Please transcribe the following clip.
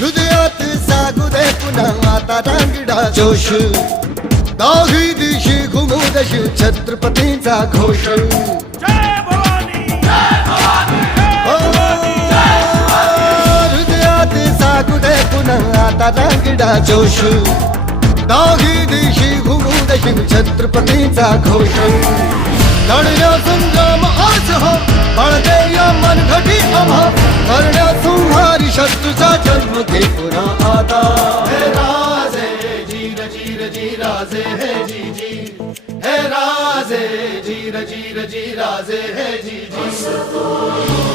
हृदयात जागू दे पुन्हा आता रांगडा जोश दाही दिशी घुमू दशी छत्रपतींचा घोष हृदयात जागू दे पुन्हा आता रांगडा जोश दाही दिशी घुमू दशी छत्रपतींचा घोष लढण्या संग्राम आज हो बळदे या मनघटी आम्हा करण्या संहारी शत्रूचा जन्म घे पुन्हा आता हे राजे जीर जीर जी राजे हे जी जी हे राजे जीर जीर जी राजे हे जी जी